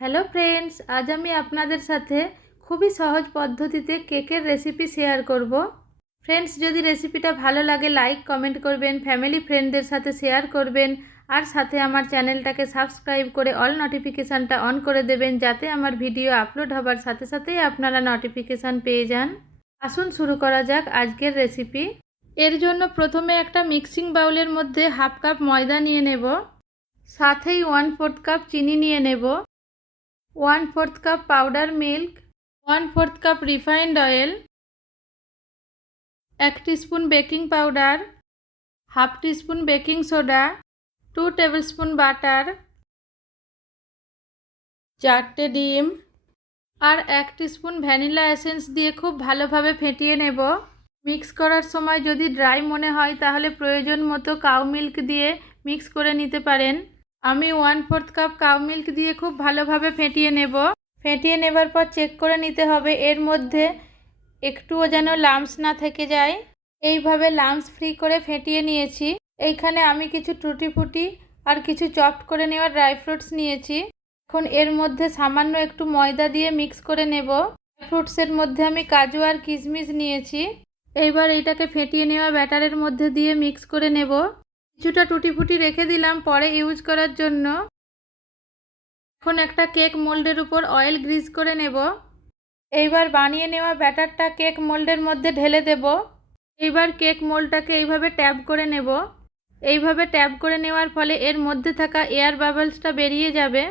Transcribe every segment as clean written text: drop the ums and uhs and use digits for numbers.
Hello friends, আজ আমি আপনাদের সাথে খুবই সহজ পদ্ধতিতে কেকের রেসিপি শেয়ার করব। ফ্রেন্ডস, যদি রেসিপিটা ভালো লাগে লাইক কমেন্ট করবেন, ফ্যামিলি ফ্রেন্ডদের সাথে শেয়ার করবেন, আর সাথে আমার চ্যানেলটাকে সাবস্ক্রাইব করে অল নোটিফিকেশানটা অন করে দেবেন, যাতে আমার ভিডিও আপলোড হবার সাথে সাথেই আপনারা নোটিফিকেশান পেয়ে যান। আসুন শুরু করা যাক আজকের রেসিপি। এর জন্য প্রথমে একটা মিক্সিং বাউলের মধ্যে হাফ কাপ ময়দা নিয়ে নেব, সাথেই 1/4 কাপ চিনি নিয়ে নেব, 1/4 cup powder milk, 1/4 cup refined oil, 1 teaspoon baking powder, half teaspoon baking soda, 2 tablespoon butter, 4টে ডিম আর 1 টিস্পুন ভ্যানিলা এসেন্স দিয়ে খুব ভালোভাবে ফেটিয়ে নেব। মিক্স করার সময় যদি ড্রাই মনে হয় তাহলে প্রয়োজন মতো কাউ মিল্ক দিয়ে মিক্স করে নিতে পারেন। আমি 1/4 কাপ কাউ মিল্ক দিয়ে খুব ভালোভাবে ফেটিয়ে নেব। ফেটিয়ে নেবার পর চেক করে নিতে হবে এর মধ্যে একটুও যেন লাম্পস না থেকে যায়। এইভাবে লাম্পস ফ্রি করে ফেটিয়ে নিয়েছি। এইখানে আমি কিছু টুটি ফুটি আর কিছু চপড করে নেওয়া ড্রাই ফ্রুটস নিয়েছি। এখন এর মধ্যে সামান্য একটু ময়দা দিয়ে মিক্স করে নেব। ফ্রুটসের মধ্যে আমি কাজু আর কিশমিশ নিয়েছি। এইবার এইটাকে ফেটিয়ে নেওয়া ব্যাটারের মধ্যে দিয়ে মিক্স করে নেব। কিছুটা টুটি ফুটি রেখে দিলাম পরে ইউজ করার জন্য। এখন একটা কেক মোল্ডের উপর অয়েল গ্রিজ করে নেব। এইবার বানিয়ে নেওয়া ব্যাটারটা কেক মোল্ডের মধ্যে ঢেলে দেব। এইবার কেক মোল্ডটাকে এইভাবে ট্যাপ করে নেব। এইভাবে ট্যাপ করে নেওয়ার ফলে এর মধ্যে থাকা এয়ার বাবলসটা বেরিয়ে যাবে।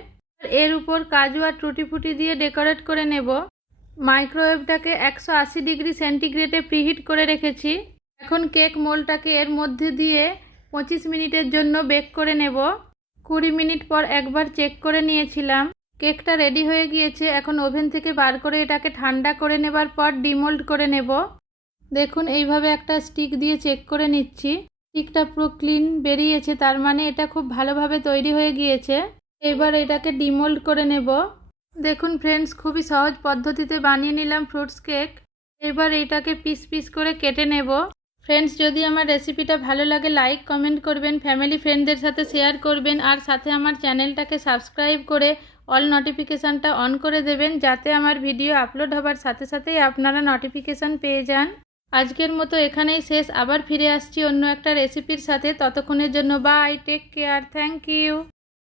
এর উপর কাজু আর টুটি ফুটি দিয়ে ডেকোরেট করে নেব। মাইক্রোওয়েভটাকে 180 ডিগ্রি সেন্টিগ্রেডে প্রিহিট করে রেখেছি। এখন কেক মোল্ডটাকে এর মধ্যে দিয়ে 25 মিনিটের জন্য বেক করে নেব। 20 মিনিট পর একবার চেক করে নিয়েছিলাম, কেকটা রেডি হয়ে গিয়েছে। এখন ওভেন থেকে বার করে এটাকে ঠান্ডা করে নেবার পর ডিমোল্ড করে নেব। দেখুন এইভাবে একটা স্টিক দিয়ে চেক করে নিচ্ছি। স্টিকটা পুরো ক্লিন বেরিয়েছে, তার মানে এটা খুব ভালোভাবে তৈরি হয়ে গিয়েছে। এবার এটাকে ডিমোল্ড করে নেব। দেখুন ফ্রেন্ডস, খুবই সহজ পদ্ধতিতে বানিয়ে নিলাম ফ্রুটস কেক। এবার এইটাকে পিস পিস করে কেটে নেব। ফ্রেন্ডস, যদি আমার রেসিপিটা ভালো লাগে লাইক কমেন্ট করবেন, ফ্যামিলি ফ্রেন্ডদের সাথে শেয়ার করবেন, আর সাথে আমার চ্যানেলটাকে সাবস্ক্রাইব করে অল নোটিফিকেশানটা অন করে দেবেন, যাতে আমার ভিডিও আপলোড হবার সাথে সাথেই আপনারা নোটিফিকেশান পেয়ে যান। আজকের মতো এখানেই শেষ। আবার ফিরে আসছি অন্য একটা রেসিপির সাথে। ততক্ষণের জন্য bye, take care, thank you.